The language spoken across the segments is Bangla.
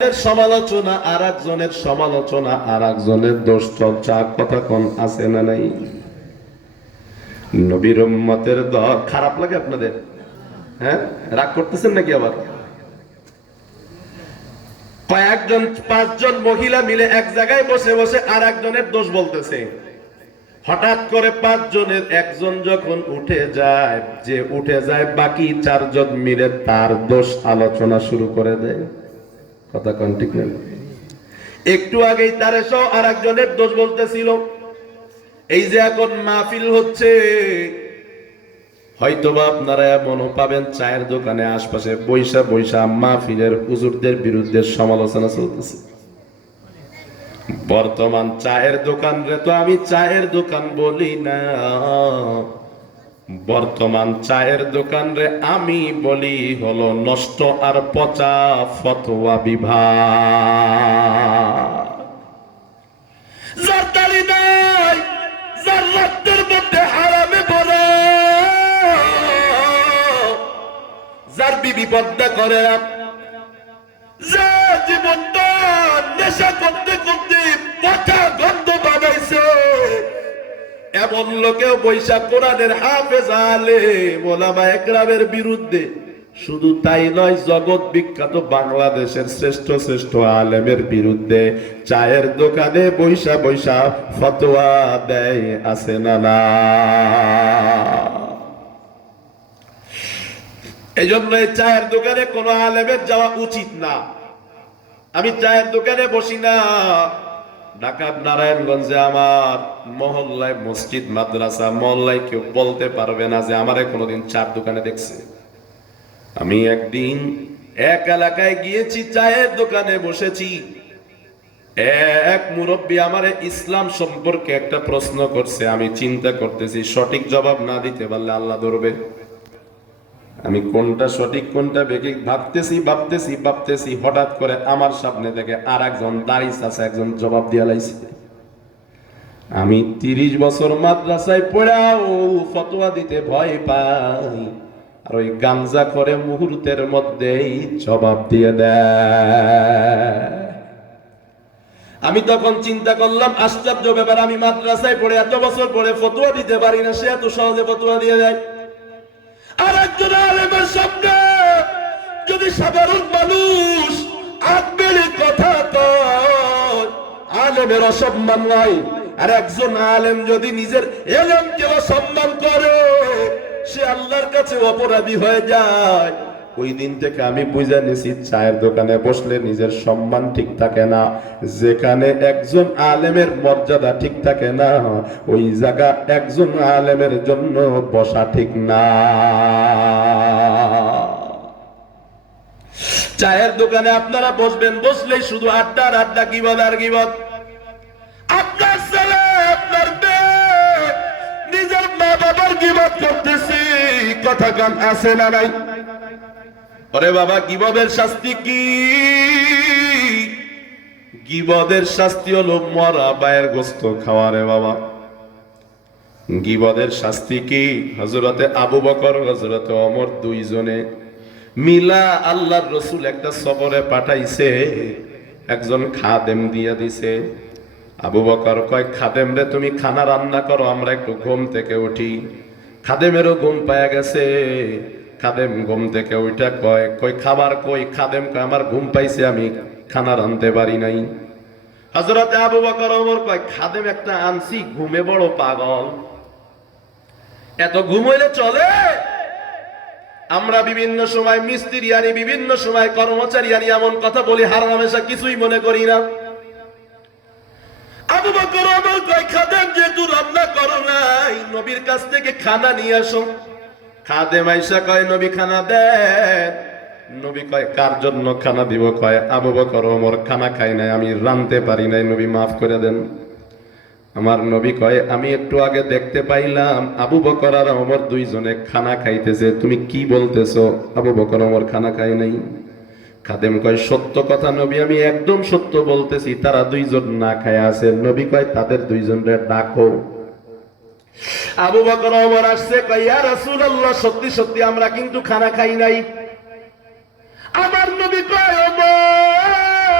সমালোচনা আর একজনের সমালোচনা আর একজনের দোষ চর্চা কথা কোন আছে না নাই? নবীর উম্মতের দল খারাপ লাগে আপনাদের? হ্যাঁ, রাগ করতেছেন নাকি? আবার কয়েকজন পাঁচজন মহিলা মিলে এক জায়গায় বসে বসে আর একজনের দোষ বলতেছে। হঠাৎ করে পাঁচজনের একজন যখন উঠে যায় বাকি চারজন মিলে তার দোষ আলোচনা শুরু করে দেয়। কথা কোন ঠিক নেই? একটু আগেই তার এসো আর একজনের দোষ বলতেছিল। এই যে এখন মাহফিল হচ্ছে, হয়তোবা আপনারা এমনও পাবেন চায়ের দোকানে আশপাশে বৈশা বৈশা মাহফিলের হুজুরদের বিরুদ্ধে সমালোচনা চলতেছে। বর্তমান চায়ের দোকান রে তো আমি চায়ের দোকান বলি না, বর্তমান চায়ের দোকান রে আমি বলি হলো নষ্ট আর পচা ফতোয়া বিভাগ। যার তালি নাই, যার রক্তের মধ্যে হারামে ভরা, যার বিবি পর্দা করে, যার জীবনটা নেশা করতে করতে পচা গন্ধ বানাইছে, এমন লোকেও বৈশাখ কোরআনের হাফেজ আলেম ওলামা একরামের বিরুদ্ধে, শুধু তাই নয় জগৎ বিখ্যাত বাংলাদেশের শ্রেষ্ঠ শ্রেষ্ঠ আলেমের বিরুদ্ধে চায়ের দোকানে বৈশা বৈশা ফতোয়া দেয় আছে না না? এই জন্য এই চায়ের দোকানে কোনো আলেমের যাওয়া উচিত না। আমি চায়ের দোকানে বসি না। ঢাকার নারায়ণগঞ্জে আমার মহল্লায় মসজিদ মাদ্রাসা মহল্লায় কেউ বলতে পারবে না যে আমারে কোনোদিন চায়ের দোকানে দেখছে। আমি একদিন এক এলাকায় গিয়েছি, চায়ের দোকানে বসেছি। এক মুরব্বী আমারে ইসলাম সম্পর্কে একটা প্রশ্ন করছে। আমি চিন্তা করতেছি সঠিক জবাব না দিতে পারলে আল্লাহ ধরবে। আমি কোনটা সঠিক কোনটা বেঠিক ভাবতেছি, হঠাৎ করে আমার সামনে থেকে আর একজন দাঁড়িয়ে আছে, একজন জবাব দিয়া লাইছে। আমি 30 বছর মাদ্রাসায় পড়াও ফতোয়া দিতে ভয় পাই, আর ওই গামজা করে মুহূর্তের মধ্যেই জবাব দিয়ে দেয়। আমি তখন চিন্তা করলাম আশ্চর্য ব্যাপার, আমি মাদ্রাসায় পড়ে এত বছর পরে ফতোয়া দিতে পারি না, সে এত সহজে ফতোয়া দিয়ে দেয়। আর একজন আলেমের সামনে যদি সাধারণ মানুষ আবেলে কথা কয়, আলেমের অসম্মান নয়। আর একজন আলেম যদি নিজের এলেমকে অসম্মান করে, সে আল্লাহর কাছে অপরাধী হয়ে যায়। ওই দিন থেকে আমি বুঝে নিছি চায়ের দোকানে বসলে নিজের সম্মান ঠিক থাকে না। যেখানে একজন আলেমের মর্যাদা ঠিক থাকে না, ওই জায়গা একজন আলেমের জন্য বসা ঠিক না। চায়ের দোকানে আপনারা বসবেন, বসলেই শুধু আড্ডা আর আড্ডা, গীবত আর গীবত। আপনার ছেলে আপনার মেয়ে নিজের মা বাবার গীবত করতেছি, কথা গান আছে না নাই? ওরে বাবা, গীবতের শাস্তি কি? গীবতের শাস্তি হলো মরা বায়ের গোস্ত খাওয়া রে বাবা। গীবতের শাস্তি কি? হযরতে আবু বকর হযরতে ওমর দুইজনে মিলা আল্লাহর রাসূল একটা সফরে পাঠাইছে, একজন খাদেম দিয়া দিছে। আবু বকর কয়, খাদেম রে তুমি খানা রান্না করো, আমরা একটু ঘুম থেকে উঠি। খাদেমেরও ঘুম পায়া গেছে। খাদেম ঘুম থেকে ওইটা কয় খাবার কই? খাদেম কয়, আমার ঘুম পাইছে, আমি খানা রাঁধতে পারি নাই। হযরতে আবু বকর ওমর কয়, খাদেম একটা আনছি, ঘুমে বড় পাগল, এত ঘুম হইলে চলে? আমরা বিভিন্ন সময় মিস্ত্রি আনি, বিভিন্ন সময় কর্মচারী আনি, এমন কথা বলি হারামেশা কিছুই মনে করি না। আবু বকর ওমর কয়, খাদেম যেহেতু রান্না করো নাই, নবীর কাছ থেকে খানা নিয়ে আসো। খাদেম আইসা কয়, নবী খানা দেন। নবী কয়, কার জন্য খানা দিব? কয়, আবু বকর ওমর খানা খাই নাই, আমি রাঁধতে পারি নাই, নবী মাফ করে দেন। আমার নবী কয়, আমি একটু আগে দেখতে পাইলাম আবু বকর আর ওমর দুইজনে খানা খাইতেছে, তুমি কি বলতেছো? আবু বকর ওমর খানা খাই নাই। খাদেম কয়, সত্য কথা নবী, আমি একদম সত্য বলতেছি, তারা দুইজন না খায় আছে। নবী কয়, তাদের দুইজনরে ডাকো। আবু বকর ওমর আসছে, কয়, ইয়া রাসূলুল্লাহ, সত্যি সত্যি আমরা কিন্তু খানা খাই নাই। আমার নবী কয়, ওমর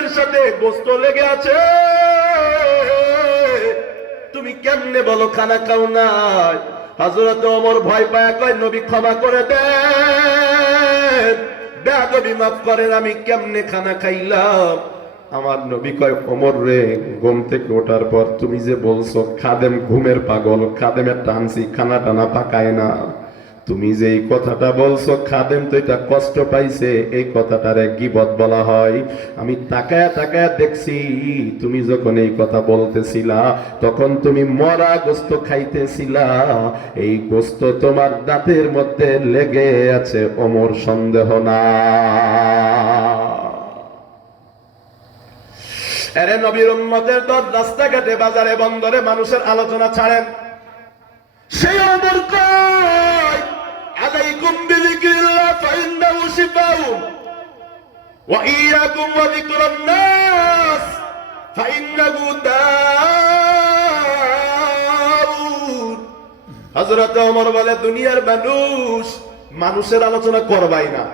শরীরের সাথে গোস্ত লেগে আছে, তুমি কেমনে বলো খানা খাও নাই? হযরত ওমর ভয় পায় কয় নবী ক্ষমা করে দেন, বেয়াদবি মাফ করেন, আমি কেমনে খানা খাইলাম? আমার নবী কয় ওমর রে, ঘুম থেকে ওঠার পর তুমি যে বলছো খাদেম ঘুমের পাগল, খাদেমের টানছি খানা টানা পাকায় না, তুমি যে এই কথাটা বলছো খাদেম তো এটা কষ্ট পাইছে, এই কথাটারে গীবত বলা হয়। আমি তাকায়া তাকায়া দেখছি তুমি যখন এই কথা বলতেছিলা তখন তুমি মরা গোস্ত খাইতেছিলা, এই গোস্ত তোমার দাঁতের মধ্যে লেগে আছে, ওমর সন্দেহ না। এরে নবীর উম্মতের দল রাস্তাঘাটে বাজারে বন্দরে মানুষের আলোচনা ছাড়েন, সেই ওমর কয় আলাইকুম বিযিকরিল্লাহ ফাইন্নাহু শিফাউন ওয়া ইয়াকুম ওয়া যিকরান নাস ফাইন্নাহু দাউন। হযরত ওমর বলে দুনিয়ার মানুষের আলোচনা করবাই না।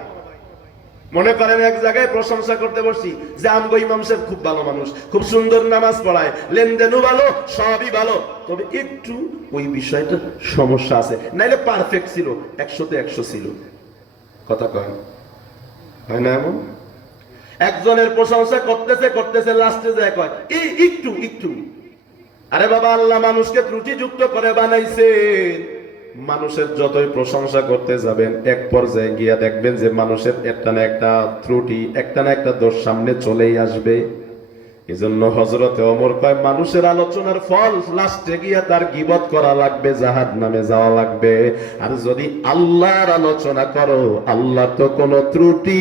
মনে করেন এক জায়গায় প্রশংসা করতে বসছি যে আমগো ইমাম সাহেব খুব ভালো মানুষ, খুব সুন্দর নামাজ পড়ায়, লেনদেনও ভালো, সবই ভালো, তবে একটু ওই বিষয়টা সমস্যা আছে, নাইলে পারফেক্ট ছিল, 100তে 100 ছিল। কথা কয় হয় না এমন? একজনের প্রশংসা করতেছে করতেছে লাস্টে যায় কয় একটু একটু। আরে বাবা, আল্লাহ মানুষকে ত্রুটিযুক্ত করে বানাইছেন, মানুষের যতই প্রশংসা করতে যাবেন এক পর্যায়ে গিয়া দেখবেন যে মানুষের একটা না একটা ত্রুটি, একটা না একটা দোষ সামনে চলেই আসবে। এজন্য হযরতে ওমর কয় মানুষের আলোচনার ফল লাস্টে গিয়া তার গীবত করা লাগবে, জাহান্নামে যাওয়া লাগবে। আর যদি আল্লাহর আলোচনা করো, আল্লাহ তো কোনো ত্রুটি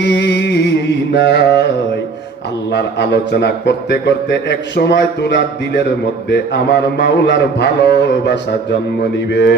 নাই, আল্লাহর আলোচনা করতে করতে এক সময় তোরা দিলের মধ্যে আমার মাওলার ভালোবাসা জন্ম নিবে।